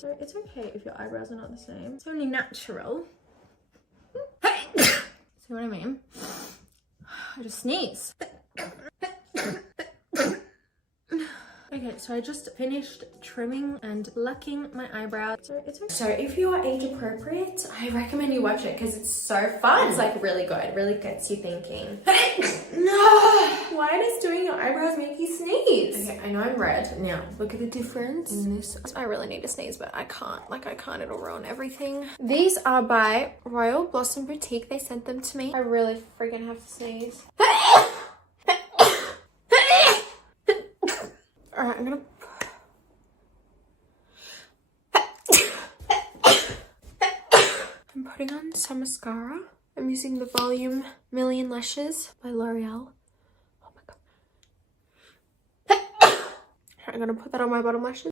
So it's okay if your eyebrows are not the same. It's only natural. See what I mean? I just sneeze. Okay, so I just finished trimming and plucking my eyebrows. So it's okay. So if you are age appropriate, I recommend you watch it because it's so fun. It's like really good. It really gets you thinking. No! Why does doing your eyebrows make you sneeze? Okay, I know I'm red. Now, look at the difference in this. I really need to sneeze, but I can't. Like, I can't. It'll ruin everything. These are by Royal Blossom Boutique. They sent them to me. I really freaking have to sneeze. Alright, I'm gonna... I'm putting on some mascara. I'm using the Volume Million Lashes by L'Oreal. Oh my god. I'm gonna put that on my bottom lashes.